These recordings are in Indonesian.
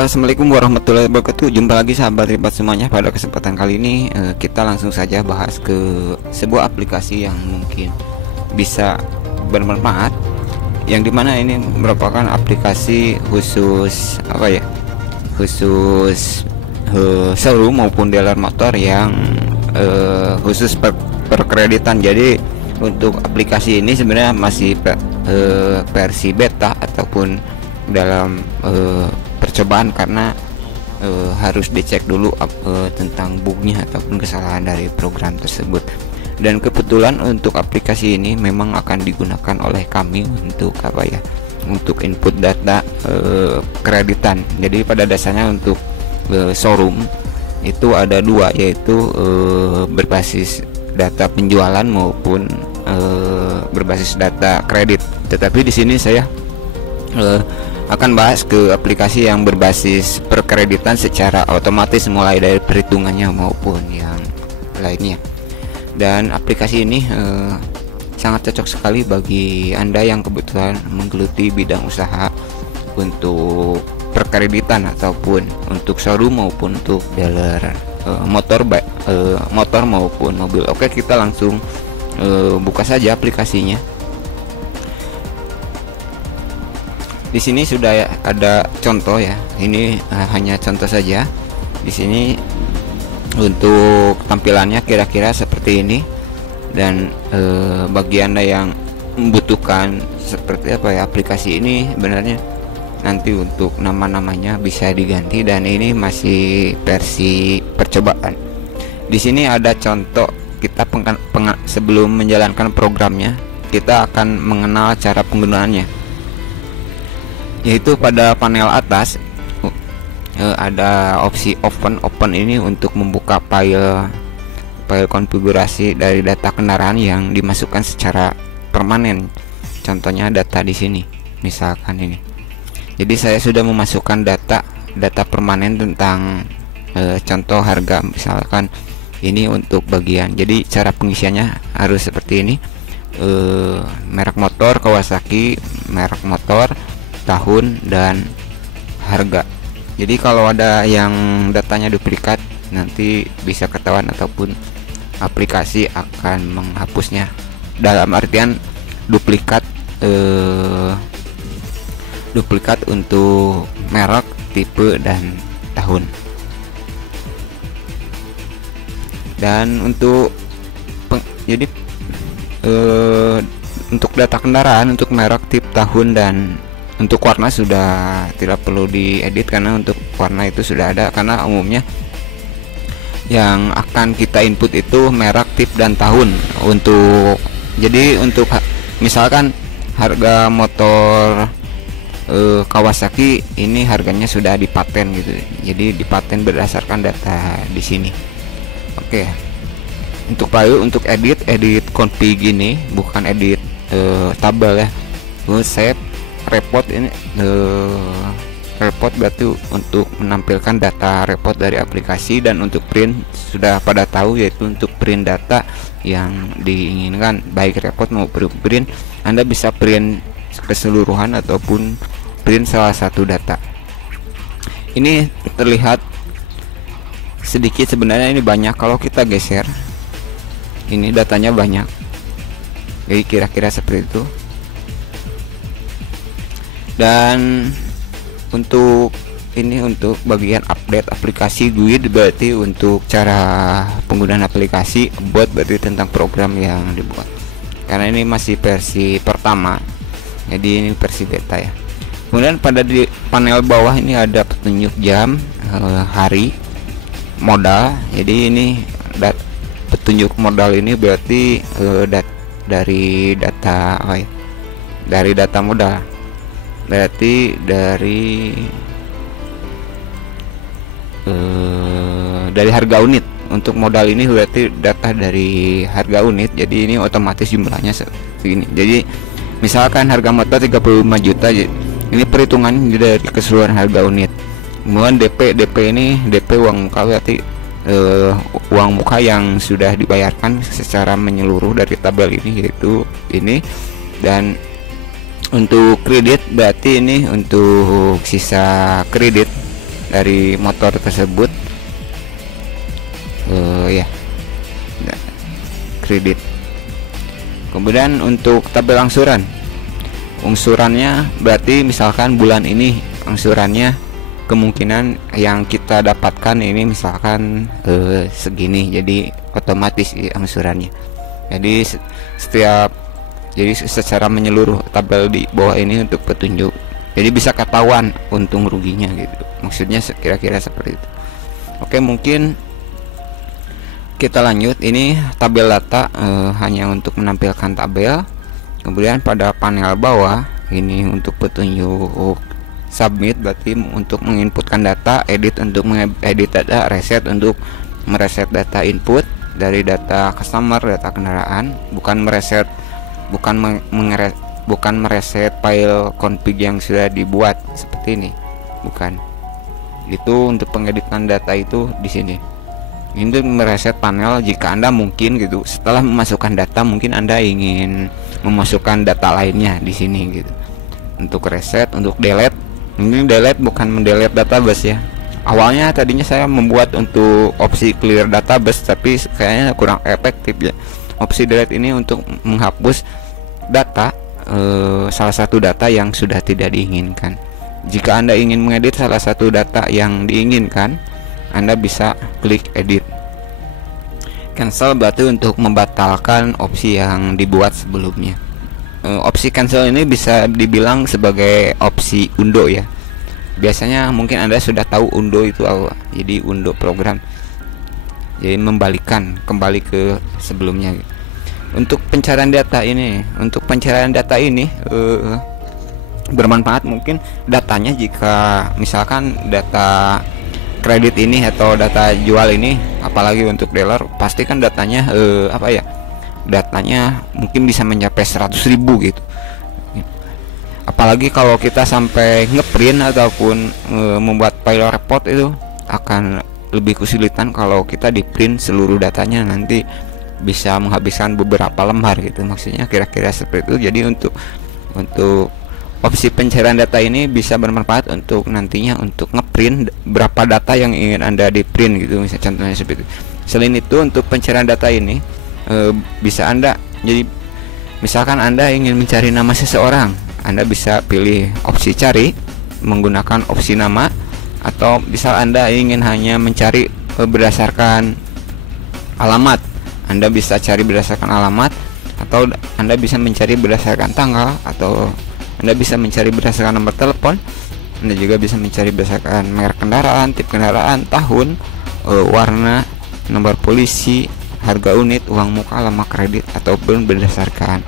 Halo, assalamualaikum warahmatullahi wabarakatuh. Jumpa lagi sahabat Ribat semuanya. Pada kesempatan kali ini kita langsung saja bahas ke sebuah aplikasi yang mungkin bisa bermanfaat, yang dimana ini merupakan aplikasi khusus khusus showroom maupun dealer motor yang khusus perkreditan. Jadi untuk aplikasi ini sebenarnya masih versi beta ataupun dalam percobaan, karena harus dicek dulu tentang bugnya ataupun kesalahan dari program tersebut. Dan kebetulan untuk aplikasi ini memang akan digunakan oleh kami untuk untuk input data kreditan. Jadi pada dasarnya untuk showroom itu ada dua, yaitu berbasis data penjualan maupun berbasis data kredit. Tetapi di sini saya akan bahas ke aplikasi yang berbasis perkreditan secara otomatis, mulai dari perhitungannya maupun yang lainnya. Dan aplikasi ini sangat cocok sekali bagi Anda yang kebetulan menggeluti bidang usaha untuk perkreditan ataupun untuk showroom maupun untuk dealer motor maupun mobil. Oke, kita langsung buka saja aplikasinya. Di sini sudah ada contoh ya. Ini hanya contoh saja. Di sini untuk tampilannya kira-kira seperti ini. Dan bagi Anda yang membutuhkan seperti aplikasi ini, sebenarnya nanti untuk nama-namanya bisa diganti, dan ini masih versi percobaan. Di sini ada contoh kita sebelum menjalankan programnya, kita akan mengenal cara penggunaannya. Yaitu pada panel atas ada opsi open ini untuk membuka file konfigurasi dari data kendaraan yang dimasukkan secara permanen. Contohnya data di sini, misalkan ini. Jadi saya sudah memasukkan data permanen tentang contoh harga, misalkan ini untuk bagian. Jadi cara pengisiannya harus seperti ini. Merek motor Kawasaki, merek motor, tahun, dan harga. Jadi kalau ada yang datanya duplikat, nanti bisa ketahuan ataupun aplikasi akan menghapusnya. Dalam artian duplikat untuk merek, tipe, dan tahun. Dan untuk untuk data kendaraan, untuk merek, tipe, tahun, dan untuk warna sudah tidak perlu diedit, karena untuk warna itu sudah ada, karena umumnya yang akan kita input itu merek, tipe, dan tahun. Jadi untuk misalkan harga motor Kawasaki ini harganya sudah dipaten gitu. Jadi dipaten berdasarkan data di sini. Oke. Untuk edit config ini, bukan edit tabel ya. Saya report ini report berarti untuk menampilkan data report dari aplikasi. Dan untuk print sudah pada tahu, yaitu untuk print data yang diinginkan, baik report maupun print. Anda bisa print keseluruhan ataupun print salah satu data. Ini terlihat sedikit, sebenarnya ini banyak. Kalau kita geser, ini datanya banyak. Jadi kira-kira seperti itu. Dan untuk bagian update aplikasi guide, berarti untuk cara penggunaan aplikasi. Buat berarti tentang program yang dibuat, karena ini masih versi pertama, jadi ini versi beta ya. Kemudian pada di panel bawah ini ada petunjuk jam, hari, modal. Jadi ini petunjuk modal ini berarti dari data modal. Berarti dari harga unit. Untuk modal ini berarti data dari harga unit. Jadi ini otomatis jumlahnya segini. Jadi misalkan harga motor 35 juta, ini perhitungan dari keseluruhan harga unit. Kemudian DP ini DP uang muka, berarti uang muka yang sudah dibayarkan secara menyeluruh dari tabel ini, yaitu ini. Dan untuk kredit berarti ini untuk sisa kredit dari motor tersebut. Ya, kredit. Kemudian untuk tabel angsurannya berarti misalkan bulan ini angsurannya kemungkinan yang kita dapatkan ini misalkan segini, jadi otomatis angsurannya. Jadi jadi secara menyeluruh tabel di bawah ini untuk petunjuk, jadi bisa ketahuan untung ruginya gitu, maksudnya kira-kira seperti itu. Oke, mungkin kita lanjut. Ini tabel data, hanya untuk menampilkan tabel. Kemudian pada panel bawah ini untuk petunjuk submit, berarti untuk menginputkan data, edit untuk mengedit data, reset untuk mereset data input dari data customer, data kendaraan, bukan mereset file config yang sudah dibuat seperti ini, bukan. Itu untuk pengeditan data itu di sini. Ini untuk mereset panel jika Anda mungkin gitu setelah memasukkan data mungkin Anda ingin memasukkan data lainnya di sini gitu. Untuk reset, untuk delete. Ini delete bukan mendelete database ya. Awalnya tadinya saya membuat untuk opsi clear database, tapi kayaknya kurang efektif ya. Opsi delete ini untuk menghapus data, salah satu data yang sudah tidak diinginkan. Jika Anda ingin mengedit salah satu data yang diinginkan, Anda bisa klik edit. Cancel berarti untuk membatalkan opsi yang dibuat sebelumnya. Opsi cancel ini bisa dibilang sebagai opsi undo ya. Biasanya mungkin Anda sudah tahu undo itu apa. Jadi undo program, jadi membalikan kembali ke sebelumnya. Untuk pencarian data ini, bermanfaat mungkin datanya, jika misalkan data kredit ini atau data jual ini, apalagi untuk dealer, pasti kan datanya datanya mungkin bisa mencapai 100.000 gitu. Apalagi kalau kita sampai ngeprint ataupun membuat file report, itu akan lebih kesulitan kalau kita di print seluruh datanya, nanti bisa menghabiskan beberapa lembar gitu, maksudnya kira-kira seperti itu. Jadi untuk opsi pencarian data ini bisa bermanfaat untuk nantinya untuk ngeprint berapa data yang ingin Anda di print gitu, misalnya contohnya seperti itu. Selain itu untuk pencarian data ini bisa Anda, jadi misalkan Anda ingin mencari nama seseorang, Anda bisa pilih opsi cari menggunakan opsi nama, atau misal Anda ingin hanya mencari berdasarkan alamat, Anda bisa cari berdasarkan alamat, atau Anda bisa mencari berdasarkan tanggal, atau Anda bisa mencari berdasarkan nomor telepon. Anda juga bisa mencari berdasarkan merek kendaraan, tip kendaraan, tahun, warna, nomor polisi, harga unit, uang muka, lama kredit, ataupun berdasarkan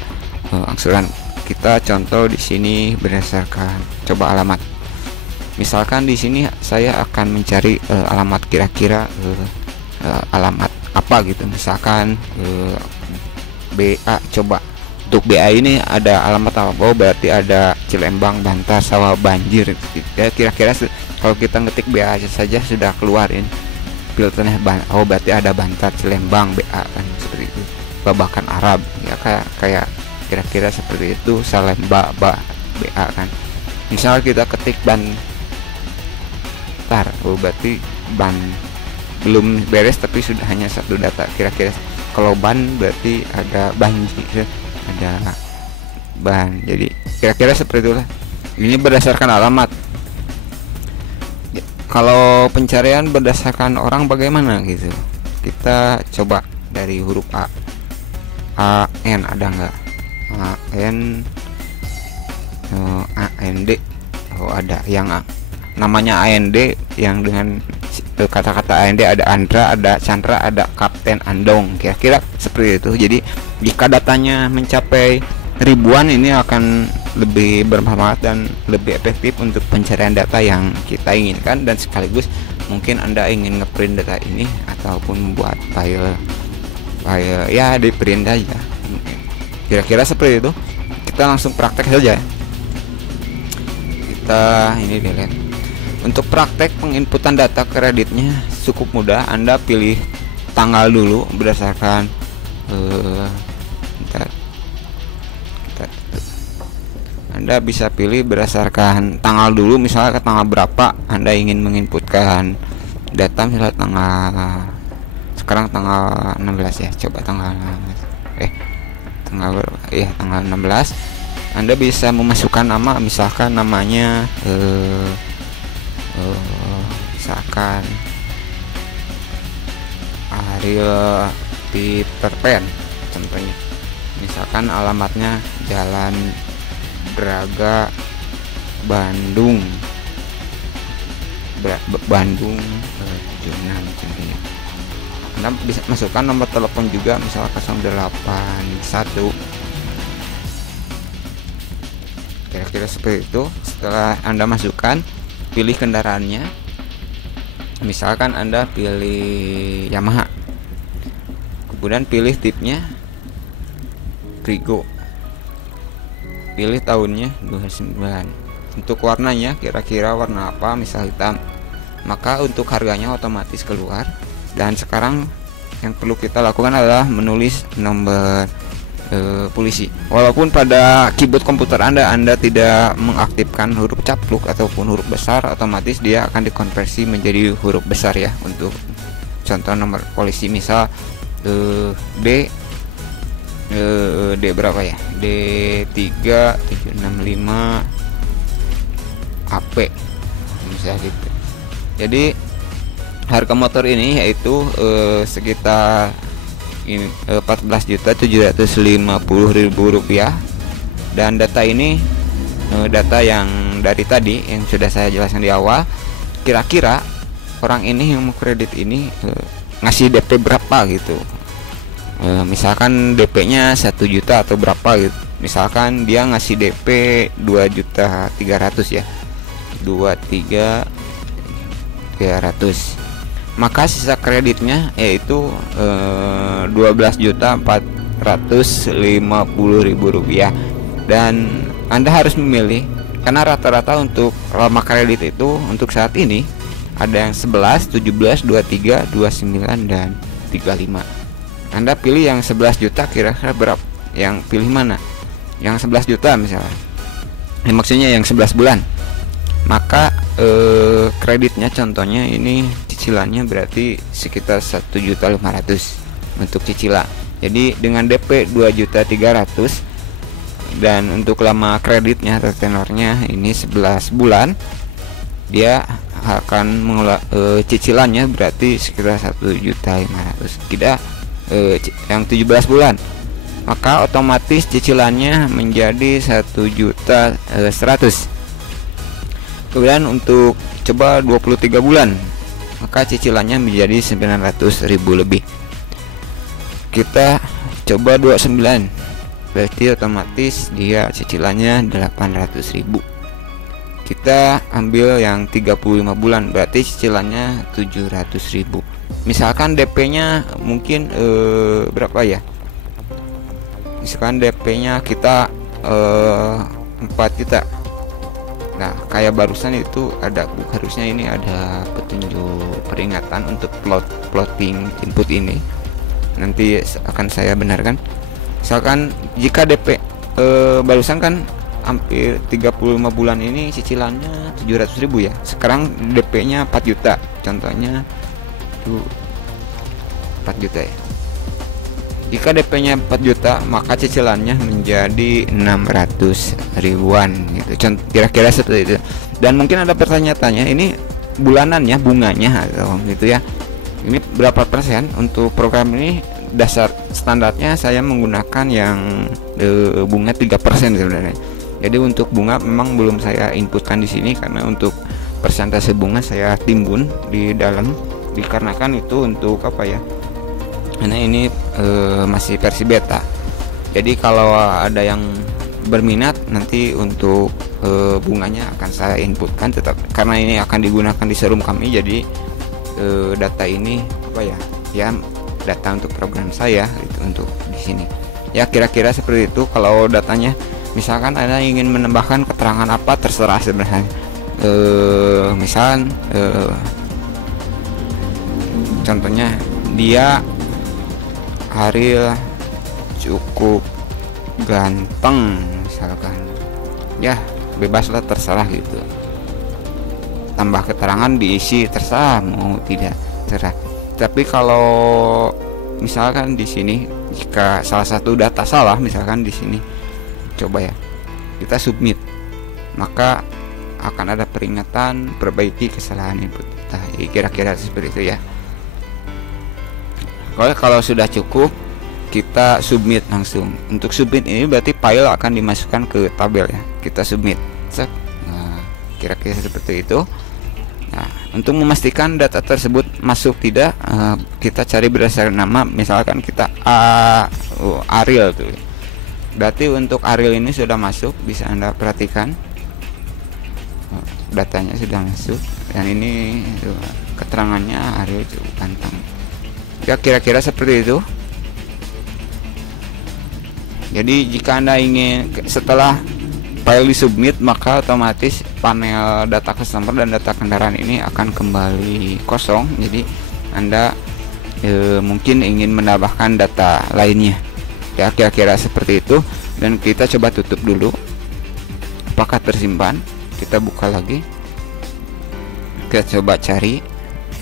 angsuran. Kita contoh di sini berdasarkan coba alamat. Misalkan di sini saya akan mencari alamat, kira-kira alamat apa gitu. Misalkan BA, coba untuk BA ini ada alamat apa? Oh, berarti ada Cilembang, Bantar, Sawah, Banjir. Ya, kira-kira kalau kita ngetik BA saja sudah keluarin filternya. Oh, berarti ada Bantar, Cilembang, BA kan seperti itu. Babakan Arab ya, kayak kira-kira seperti itu. Salemba, BA kan. Misal kita ketik Bantar, oh berarti ban belum beres tapi sudah hanya satu data. Kira-kira kalau ban berarti ada banjir, ada ban. Jadi kira-kira seperti itulah. Ini berdasarkan alamat. Kalau pencarian berdasarkan orang bagaimana gitu, kita coba dari huruf A. AN ada nggak? AND. Oh, ada yang namanya AND, yang dengan kata-kata AND ada Andra, ada Chandra, ada Kapten Andong. Kira-kira seperti itu. Jadi jika datanya mencapai ribuan, ini akan lebih bermanfaat dan lebih efektif untuk pencarian data yang kita inginkan, dan sekaligus mungkin Anda ingin ngeprint data ini ataupun membuat file ya di print aja. Kira-kira seperti itu. Kita langsung praktek saja. Kita ini delete. Untuk praktek penginputan data kreditnya cukup mudah. Anda pilih tanggal dulu berdasarkan Anda bisa pilih berdasarkan tanggal dulu, misalnya ke tanggal berapa Anda ingin menginputkan data, misalnya sekarang tanggal 16 ya, coba tanggal 16. Tanggal 16. Anda bisa memasukkan nama, misalkan namanya misalkan Ariel Peter Pan contohnya. Misalkan alamatnya Jalan Braga, Bandung, Bandung 76 contohnya. Anda bisa masukkan nomor telepon juga, misal 081, kira-kira seperti itu. Setelah Anda masukkan, pilih kendaraannya, misalkan Anda pilih Yamaha, kemudian pilih tipnya Prigo, pilih tahunnya 29. Untuk warnanya kira-kira warna apa, misal hitam, maka untuk harganya otomatis keluar. Dan sekarang yang perlu kita lakukan adalah menulis nomor polisi. Walaupun pada keyboard komputer Anda tidak mengaktifkan huruf capluk ataupun huruf besar, otomatis dia akan dikonversi menjadi huruf besar ya. Untuk contoh nomor polisi, misal D berapa ya, D3765 AP bisa gitu. Jadi harga motor ini yaitu sekitar 14.750.000 rupiah. Dan data ini data yang dari tadi yang sudah saya jelaskan di awal. Kira-kira orang ini yang mau kredit ini ngasih DP berapa gitu. Misalkan DP-nya 1 juta atau berapa gitu. Misalkan dia ngasih DP 2.300.000 ya, 2.300.000, maka sisa kreditnya yaitu 12.450.000 rupiah. Dan Anda harus memilih, karena rata-rata untuk lama kredit itu untuk saat ini ada yang 11, 17, 23, 29 dan 35. Anda pilih yang 11 juta, kira-kira berapa? Yang pilih mana? Yang 11 juta misalnya. Maksudnya yang 11 bulan. Maka kreditnya contohnya ini cicilannya berarti sekitar 1.500.000 untuk cicilan. Jadi dengan DP 2.300.000 dan untuk lama kreditnya atau tenornya ini 11 bulan, dia akan cicilannya berarti sekitar 1.500.000. Tidak yang 17 bulan, maka otomatis cicilannya menjadi 1.100.000. Kemudian untuk coba 23 bulan, maka cicilannya menjadi 900.000 lebih. Kita coba 29, berarti otomatis dia cicilannya 800.000. Kita ambil yang 35 bulan, berarti cicilannya 700.000. Misalkan DP-nya mungkin berapa ya? Misalkan DP-nya kita 4 juta. Nah, kayak barusan itu harusnya ini ada petunjuk peringatan untuk plotting input ini. Nanti akan saya benarkan. Misalkan jika DP barusan kan hampir 35 bulan ini cicilannya 700.000 ya. Sekarang DP-nya 4 juta. Contohnya 4 juta ya. Jika DP-nya 4 juta, maka cicilannya menjadi 600 ribuan gitu. Kira-kira seperti itu. Dan mungkin ada pertanyaan-tanya, ini bulanannya bunganya atau gitu ya. Ini berapa persen? Untuk program ini dasar standarnya saya menggunakan yang bunga 3% sebenarnya. Jadi untuk bunga memang belum saya inputkan di sini karena untuk persentase bunga saya timbun di dalam, dikarenakan itu untuk apa ya, karena ini masih versi beta. Jadi kalau ada yang berminat nanti untuk bunganya akan saya inputkan, tetap karena ini akan digunakan di showroom kami. Jadi data ini apa ya, data untuk program saya itu untuk di sini ya, kira-kira seperti itu. Kalau datanya misalkan Anda ingin menambahkan keterangan apa, terserah sebenarnya. Misal contohnya dia Ariel cukup ganteng misalkan, ya bebaslah, terserah gitu. Tambah keterangan diisi terserah, mau tidak terserah. Tapi kalau misalkan di sini jika salah satu data salah, misalkan di sini coba ya kita submit, maka akan ada peringatan perbaiki kesalahan input. Nah, kira-kira seperti itu ya. Kalau sudah cukup, kita submit langsung. Untuk submit ini berarti file akan dimasukkan ke tabel ya. Kita submit. Nah, kira-kira seperti itu. Nah, untuk memastikan data tersebut masuk tidak, kita cari berdasarkan nama. Misalkan kita Ariel tuh. Berarti untuk Ariel ini sudah masuk, bisa Anda perhatikan. Datanya sudah masuk, dan ini keterangannya Ariel itu pantang. Ya kira-kira seperti itu. Jadi jika Anda ingin setelah file disubmit, maka otomatis panel data customer dan data kendaraan ini akan kembali kosong. Jadi Anda mungkin ingin menambahkan data lainnya. Ya kira-kira seperti itu. Dan kita coba tutup dulu. Apakah tersimpan? Kita buka lagi. Kita coba cari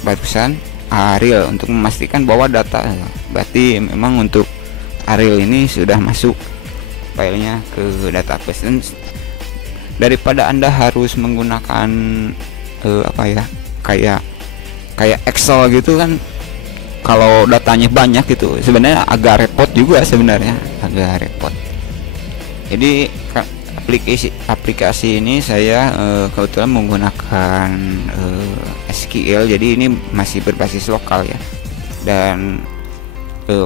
barusan Ariel untuk memastikan bahwa data, berarti memang untuk Ariel ini sudah masuk filenya ke database. Dan daripada Anda harus menggunakan kayak Excel gitu kan, kalau datanya banyak gitu sebenarnya agak repot juga, sebenarnya agak repot. Jadi aplikasi ini saya kebetulan menggunakan SQL, jadi ini masih berbasis lokal ya. Dan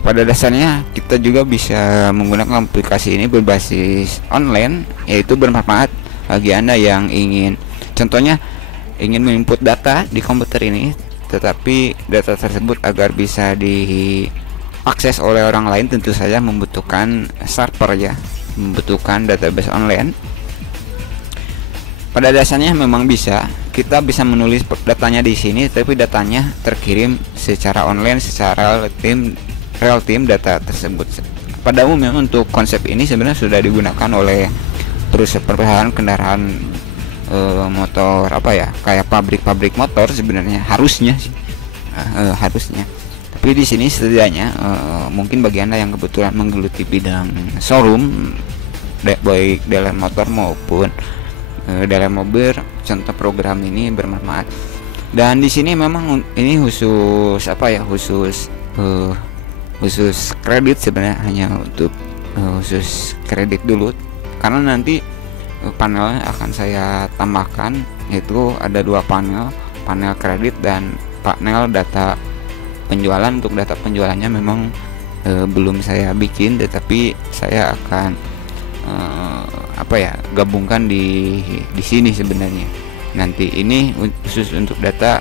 pada dasarnya kita juga bisa menggunakan aplikasi ini berbasis online, yaitu bermanfaat bagi Anda yang ingin, contohnya ingin menginput data di komputer ini, tetapi data tersebut agar bisa diakses oleh orang lain tentu saja membutuhkan server ya, membutuhkan database online. Pada dasarnya memang kita bisa menulis datanya di sini, tapi datanya terkirim secara online, secara real time data tersebut. Pada umumnya untuk konsep ini sebenarnya sudah digunakan oleh perusahaan kendaraan motor kayak pabrik motor sebenarnya, harusnya sih harusnya. Tapi di sini setidaknya mungkin bagi Anda yang kebetulan menggeluti bidang showroom, baik dalam motor maupun dalam mobil, contoh program ini bermanfaat. Dan di sini memang ini khusus khusus kredit sebenarnya, hanya untuk khusus kredit dulu, karena nanti panelnya akan saya tambahkan, yaitu ada dua panel kredit dan panel data penjualan. Untuk data penjualannya memang belum saya bikin, tetapi saya akan gabungkan di sini sebenarnya. Nanti ini khusus untuk data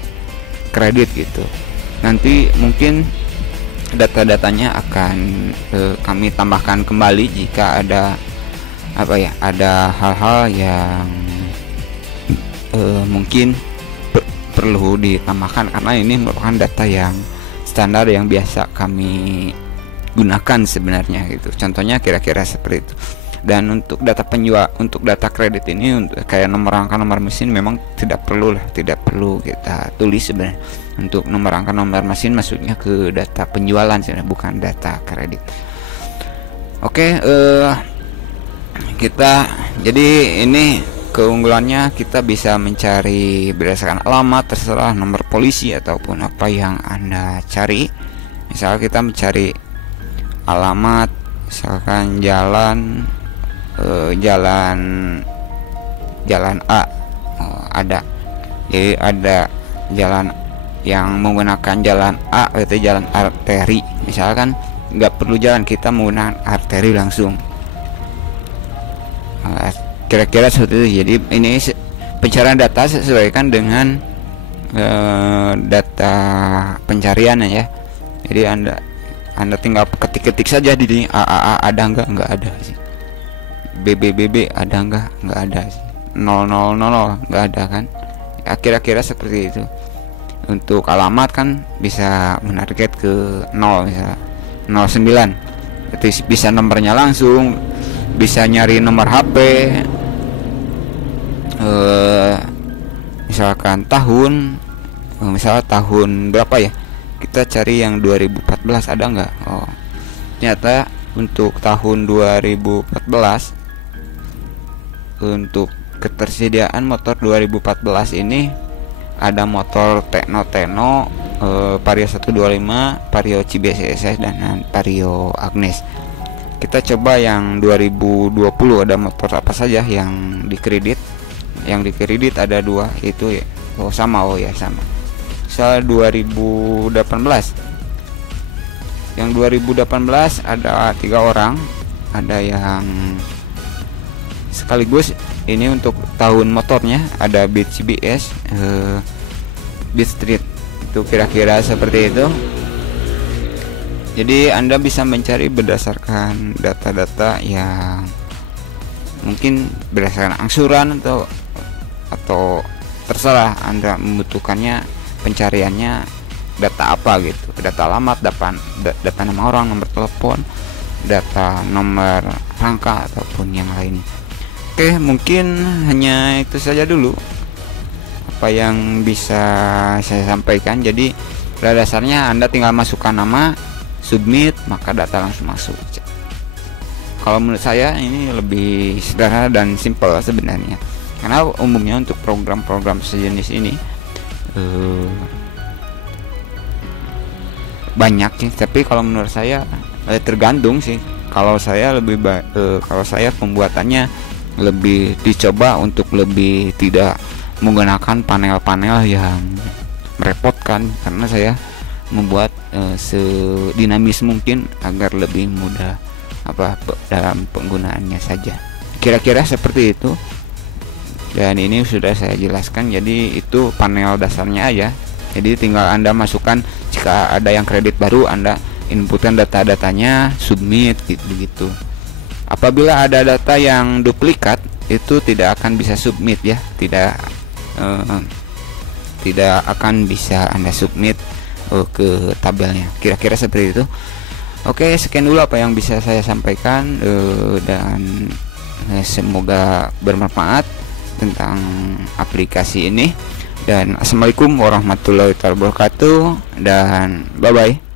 kredit gitu. Nanti mungkin data-datanya akan kami tambahkan kembali jika ada hal-hal yang mungkin perlu ditambahkan, karena ini merupakan data yang standar yang biasa kami gunakan sebenarnya gitu. Contohnya kira-kira seperti itu. Dan untuk data untuk data kredit ini, untuk kayak nomor rangka nomor mesin, memang tidak perlu kita tulis sebenarnya. Untuk nomor rangka nomor mesin masuknya ke data penjualan sebenarnya, bukan data kredit. Oke, jadi ini keunggulannya, kita bisa mencari berdasarkan alamat, terserah nomor polisi ataupun apa yang Anda cari. Misal kita mencari alamat, misalkan jalan A, ada, jadi ada jalan yang menggunakan jalan A, itu jalan arteri, misalkan nggak perlu jalan, kita menggunakan arteri langsung. Kira-kira seperti itu. Jadi ini pencarian data sesuaikan dengan data pencariannya ya. Jadi anda tinggal ketik saja di sini A ada nggak ada sih. BB ada nggak ada sih. 000 nggak ada kan ya, kira-kira seperti itu. Untuk alamat kan bisa menarget ke 0, misalnya 09, itu bisa nomornya langsung, bisa nyari nomor HP, misalkan tahun, misalnya tahun berapa ya, kita cari yang 2014 ada nggak. Oh, ternyata untuk tahun 2014 untuk ketersediaan motor 2014 ini ada motor Tekno Vario 125, Vario CBSS, dan Vario Agnes. Kita coba yang 2020 ada motor apa saja yang dikredit. Yang dikredit ada 2 itu ya. Sama. Soal 2018. Yang 2018 ada 3 orang. Ada yang sekaligus ini untuk tahun motornya ada Beat CBS, Beat Street, itu kira-kira seperti itu. Jadi Anda bisa mencari berdasarkan data-data yang mungkin berdasarkan angsuran atau terserah Anda membutuhkannya pencariannya data apa gitu, data alamat, data nama orang, nomor telepon, data nomor rangka ataupun yang lain. Oke, mungkin hanya itu saja dulu apa yang bisa saya sampaikan. Jadi pada dasarnya Anda tinggal masukkan nama, submit, maka data langsung masuk. Kalau menurut saya ini lebih sederhana dan simple sebenarnya, karena umumnya untuk program-program sejenis ini banyak sih. Tapi kalau menurut saya tergantung sih. Kalau saya kalau saya pembuatannya lebih dicoba untuk lebih tidak menggunakan panel-panel yang merepotkan, karena saya membuat sedinamis mungkin agar lebih mudah dalam penggunaannya saja. Kira-kira seperti itu. Dan ini sudah saya jelaskan. Jadi itu panel dasarnya aja. Jadi tinggal Anda masukkan, jika ada yang kredit baru Anda inputkan data-datanya, submit gitu. Apabila ada data yang duplikat, itu tidak akan bisa submit ya, tidak akan bisa Anda submit ke tabelnya. Kira-kira seperti itu. Oke, sekian dulu apa yang bisa saya sampaikan, dan semoga bermanfaat tentang aplikasi ini. Dan assalamualaikum warahmatullahi wabarakatuh, dan bye bye.